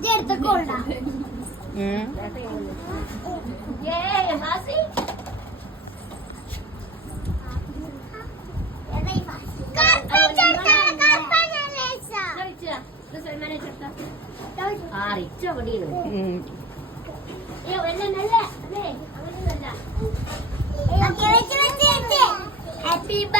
Cierto, cola. ¿Mm? Happy birthday!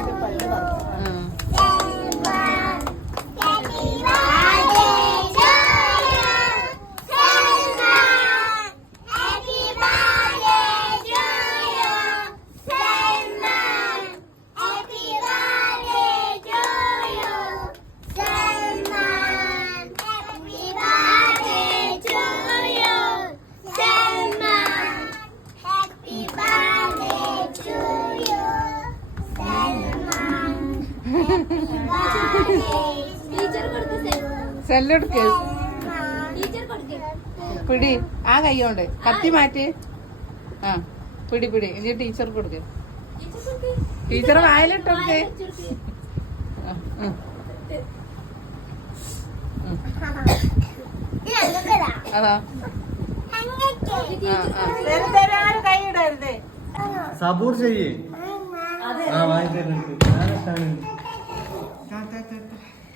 സെല്ലെടുക്ക് പിടി ആ കൈയോണ്ട് കത്തി മാറ്റി ആ പിടി പിടി എന്നിട്ട് ടീച്ചർ കൊടുക്ക് ടീച്ചർ വായലിട്ടൊക്കെ സബൂർ ചെയ്യേ ആ വായിച്ചു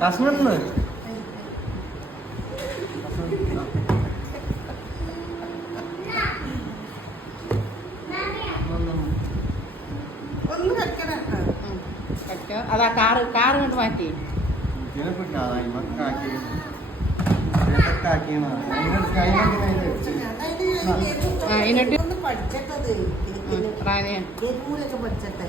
കാശ്മീരുന്ന് അതാ കാറ് കാറ് കൊണ്ട് മാറ്റി ഇനിട്ട് പഠിച്ചിട്ടത് പ്രാണിയാണ് പഠിച്ചിട്ടേ